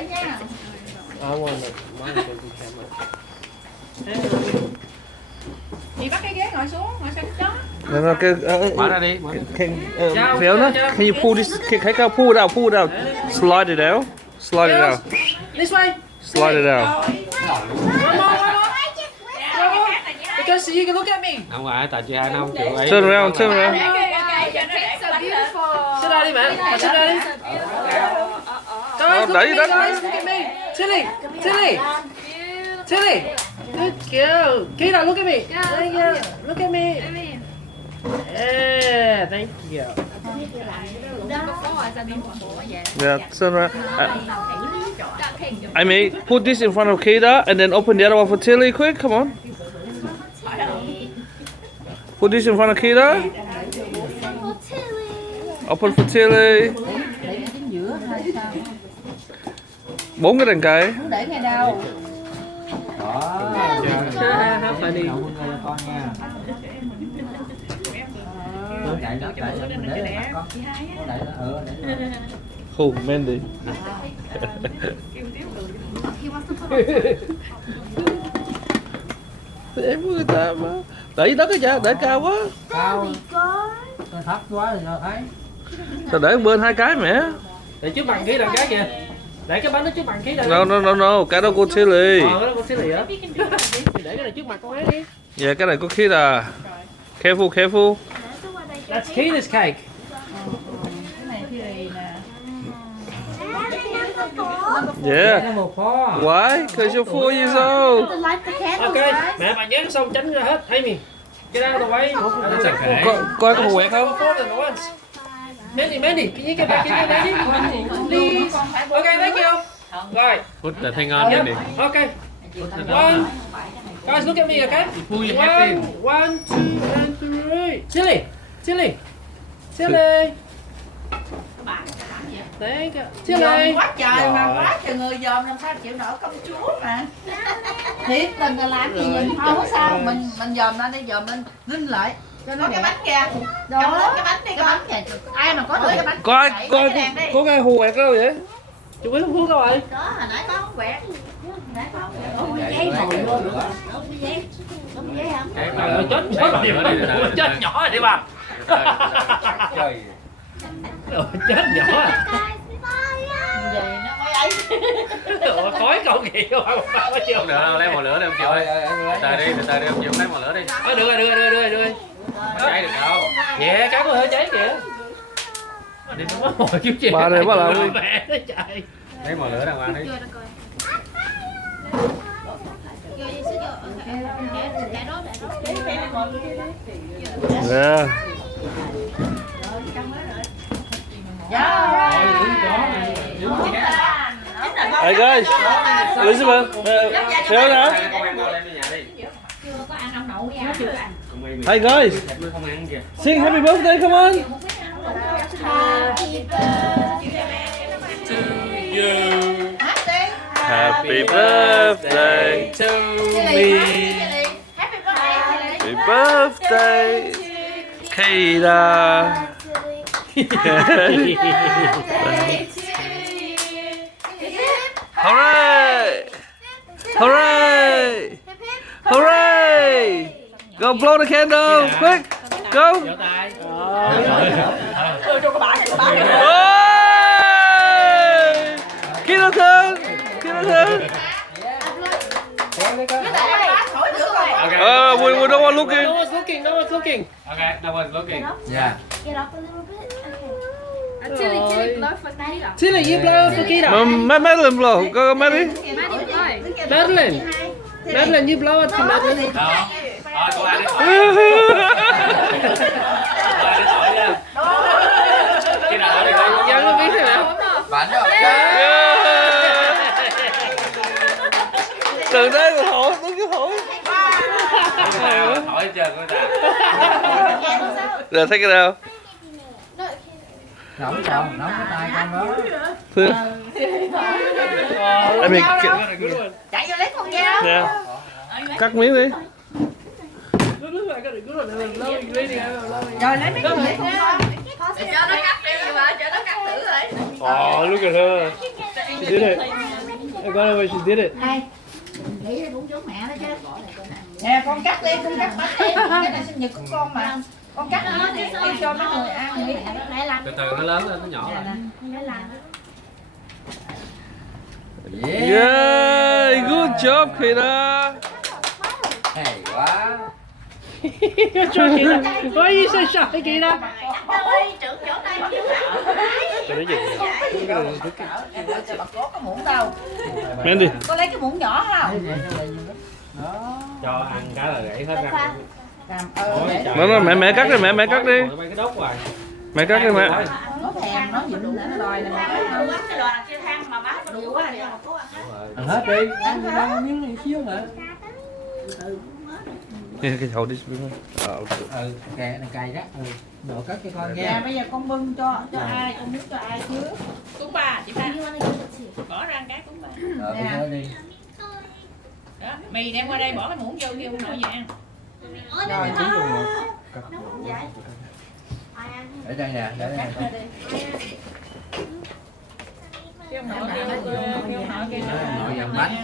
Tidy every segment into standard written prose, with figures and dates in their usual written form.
đợi nha. Chị bắt cái ghế ngồi xuống, ngồi sang cái đó. No, Mở ra đi. Fiona, can you pull this? Pull it out. Slide it out. Slide it out. This way. Slide it out. One more. Because you can look at me. Không phải, tại chị An không chịu ấy. Turn around. Sit down đi mẹ. Sit down đi. Guys, look at me, guys. Look at me. Tilly. Good girl. Kira, look at me. There you go. Look at me. Yeah, thank you. Yeah, turn around. I mean, put this in front of Kida and then open the other one for Tilly. Quick, come on. Put this in front of Kida. Open for Tilly. 4 cái đèn cày. Không để ngay đâu. Phải đi. Con nha. Đẩy nó để con. Đẩy nó Cool, Mandy. Thì em của người ta mà. Đẩy đất cái để cao quá. cao. Thấp quá rồi thấy. Sao để bên 2 cái mẹ? Để trước mặt kia đằng cái kìa. Để cái bánh nó trước mặt kia đằng. No, cái đó của Tilly. Cái đó của Tilly hả? Để cái này trước mặt con ấy đi. Yeah, cái này của Kida. Careful. Let's key this cake. Cái này thì nè. Yeah. Một pho. Why? Because you're 4 years old. Ok, mẹ bà nhớ xong tránh ra hết. Amy, get out of the way. Coi có quẹt không? Mandy, can you get back in there, Mandy? Please. Okay, thank you. Rồi. Put the thing on, Mandy. Okay. One. Guys, look at me, okay? Pull your head in. 1, 2, and 3. Tilly. Thank you. Tilly. Quá trời mà quá trời người dòm làm sao chịu nổi công chúa mà. Thiệt tình là làm gì nhìn không sao mình dòm lên đi dòm lên linh lại. Có cái bánh kìa. Đó. Cái bánh kìa. Ai mà có được cái bánh. Coi có cái hù quẹt đâu vậy? Chú biết không đâu rồi? Đó hồi nãy có không quẹt. Nãy có không quẹt. Giấy ngồi luôn. Đúng giấy không? Chết nhỏ rồi đi bà. Chết nhỏ à. Vậy nó mới ấy. Khói câu gì không chịu. Không được đâu, lấy mồi lửa đi ông chịu ơi. Từ từ đi ông chịu lấy mồi lửa đi. Đưa. Không cháy được đâu. Dạ, cá có hơi cháy kìa. Đi nó mất mồi kiếm chuyện. Bà này bắt lại đi. Mẹ nó chạy. Lấy mồi lửa đàng hoàng đi. Yeah. Hey guys, Elizabeth, Fiona. Hey guys, sing happy birthday, come on. Happy birthday to you. Happy birthday to me. Happy birthday, Kida. Hooray! Go blow the candle, quick, go! Kida turn! We don't want looking. No one's looking. Okay, no one's looking. Dạ. Get up a little bit. Okay. Tilly, blow for Kida. Tilly, you blow for Kida. Madeline blow. Go, Maddie. Madeline, you blow it to Madeline. Cô An đi. Khi nào đó thì coi. Giang nó biết thế nào? Bánh rồi. Từ đây còn hỏi, đứng cái hỏi. Hỏi chờ người ta. Rồi take it out. Nóng cái tay con đó. Phương. I mean, Chạy vô lấy con dao. yeah. Cắt miếng đi. Rồi lấy mấy con lấy con. Cho nó cắt đi mà, cho nó cắt thử rồi. Oh, look at her. She did it. I got it when she did it. Đây. Nghĩ cũng giống mẹ đó chứ. Nè con cắt đi, con cắt bánh đi. Cái này sinh nhật của con mà. Con cắt nó đi cho mấy người ăn đi. Mẹ làm. Từ từ nó lớn lên nó nhỏ lại. Yeah, good job, Kira. Hay quá. Why are you so shy, Kira? Trưởng chỗ tay chứ nào. Cho nó dừng. Bà có cái muỗng đâu. Mandy. Con lấy cái muỗng nhỏ không? Cho ăn cái là gãy hết răng. Nó mẹ cắt đi, mẹ cắt đi. Cái đốt hoài. Mẹ cắt đi mẹ. Nó thèm nó nhịn nó đòi nè. Cái đòn kia than mà má nhiều quá thì không có Ăn hết đi. Ăn miếng này xíu nữa. Cái hầu đi. Kè này cay đó. Đổ cắt cho con Nè nha. bây giờ con bưng cho ai, con muốn cho ai chứ? cúng bà chị Phan bỏ ra cái cúng bà Rồi thôi đi. đó mì đem qua đây bỏ cái muỗng vô kêu ông nội về ăn Rồi Để đây nè, để đây nè. kêu ông nội kêu ông nội kêu Nội dầm bánh.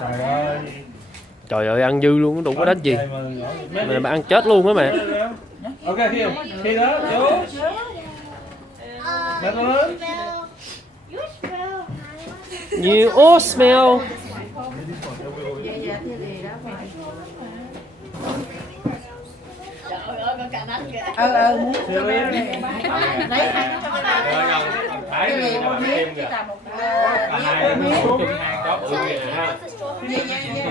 Trời ơi. Trời ơi ăn dư luôn, đủ có đất gì. Mà ăn chết luôn á mẹ. Ok khi đó chú. Mẹ lớn. You all smell. trời ơi con cà đánh kìa muốn cho bé này. Lấy ăn cho cái này. Phải Cái đi gì một làm miếng thêm chứ kìa. là một Hai miếng. chung hai chóp bự kìa ha.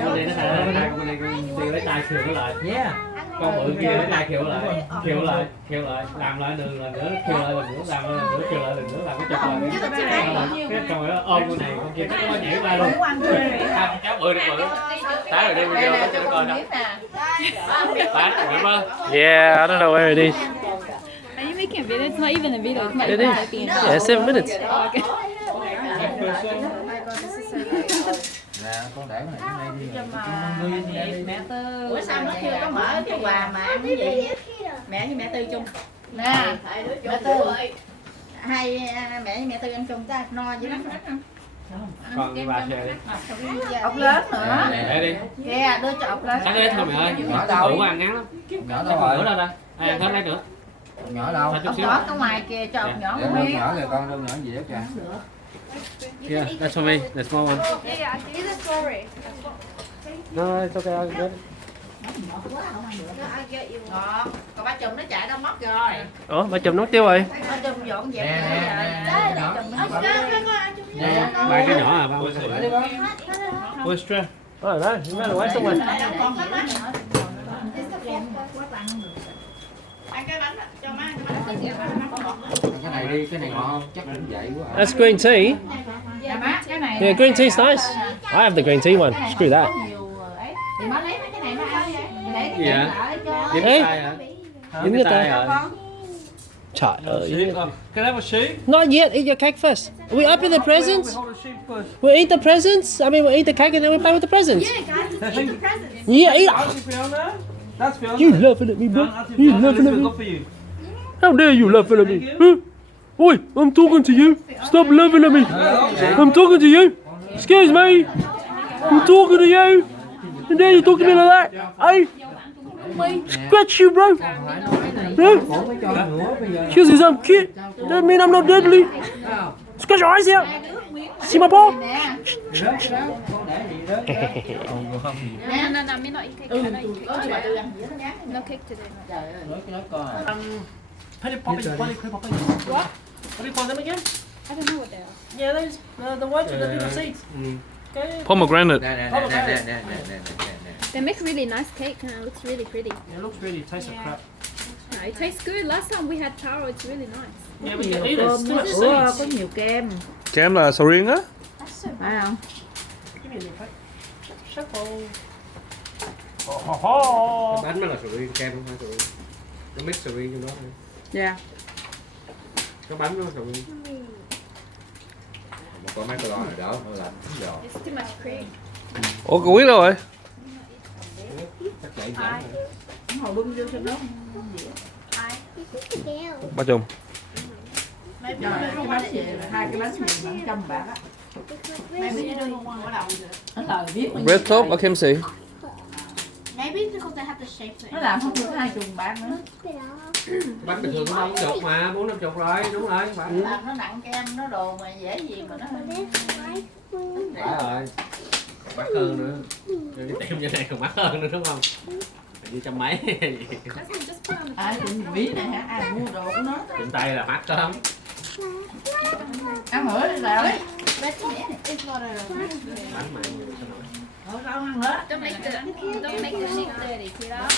Con này nó thằng hai con này tiêu lấy tay khều nó lại. Yeah. Con bự kia lấy tay khều lại, làm lại lần nữa, khều lại lần nữa, làm lại lần nữa, khều lại lần nữa, làm cái chụp lại. Cái con này ôm con này, con kia nó nhảy qua luôn. Ăn cháo bự được bự. Tái rồi đem video cho nó coi đâu. Tái rồi mơ. Yeah, I don't know where it is. Are you making a video? It's not even a video. It's not It even is. at the end. Yeah, 7 minutes. Okay. Nè, con để cái này đi. Con nuôi đi đi. Mẹ Tư. bữa sau nó chưa có mở cái quà mà ăn cái gì mẹ với mẹ Tư chung Nè, mẹ Tư hai mẹ với mẹ Tư ăn chung ta no dữ lắm Còn đi bà xe đi. ốc lớn nữa. Để đi. Kìa, đưa cho ốc lớn. Sáng cái đấy thôi mẹ ơi. Nhỏ đâu? Đủ ăn ngắn lắm. Nhỏ Nữa đâu rồi? đâu đây. Ai ăn hết lấy nữa. Nhỏ đâu? Chút Ốc xíu. nhỏ ở ngoài kìa, cho ốc nhỏ Để một con miếng. nhỏ kìa con, đâu nhỏ gì đó kìa. Yeah, that's for me. The small one. Yeah, yeah. It's a story. No, it's okay. I'll get it. I get you. Ngon. Còn ba chùm nó chạy đâu mất rồi. Ủa, bà chùm nó tiêu rồi. Ba chùm dọn dẹp Nè, rồi. nè, nè, nhỏ. Nè, ba cái nhỏ à, ba mươi Đi con. Where's Trey? Oh, no, you ran away somewhere. ăn cái bánh cho má cái bánh Cái này đi, cái này ngon, chắc cũng vậy quá. À. That's green tea. Dạ má, cái này. Yeah, green tea's nice. I have the green tea one. Screw that. Thì má lấy mấy cái này nó ăn vậy. Để Dạ. lại cho. Dính Ê. cái tay hả? Dính cái tay. rồi. Trời ơi. Can I have a sheep? Not yet. Eat your cake first. Are we open the presents? Hold the sheep first. We'll eat the presents. I mean, we'll eat the cake and then we'll play with the presents. Yeah, guys, let's eat the presents. Yeah, eat. That's Fiona. That's Fiona. You laughing at me, bro? You laughing at me? Good for you. How dare you laughing at me? Huh? Oi, I'm talking to you. Stop laughing at me. I'm talking to you. Excuse me. I'm talking to you. And then you talk to me like that. Hey, scratch you, bro. Bro, excuse me, I'm cute. Doesn't mean I'm not deadly. Scratch your eyes out. See my ball? No, me not eat cake. I not eat cake. No cake today. Penny popping, penny popping. What? What do you call them again? I don't know what they are. Yeah, those the ones with the little seeds. Pomegranate. Nè, nè, nè, nè, nè, nè, nè, nè. They make really nice cake. It looks really pretty. It looks really tastes like crap. No, it tastes good. Last time we had taro. It's really nice. Yeah, but you eat it. It's too much Ủa, seeds. có nhiều kem. Kem là sầu riêng á? Phải không? Bánh nó là sầu riêng, kem không phải sầu riêng. Nó mix sầu riêng trong đó thôi. Dạ. Cái bánh nó sầu riêng. Một con macaron này đó, nó lạnh giò. It's too much cream. Ủa, cậu biết đâu rồi? Chắc vậy vậy. Hồi bưng vô cho nó. Ba chùm. Rồi, cái bánh gì? Hai cái bánh mì 500 bạc á. Maybe you don't want Nó lời viết Red top, I can't see. Maybe because they have the shape to it. nó làm không được 20 bát nữa. Bánh bình thường nó 50 mà 40-50 rồi, đúng rồi bạn. Làm nó nặng kem nó đồ mà dễ gì mà nó Phải rồi. Mắc hơn nữa. Rồi cái tem như này còn mắc hơn nữa đúng không? Như trăm mấy. ai cũng ví này hả, ai mua đồ của nó. Trên tay là mắc lắm. Ăn hửa đi nào đấy. It's not a. Bánh mà nhiều sao nổi. Hửa rau ăn hết. Don't make the sheet dirty. See that?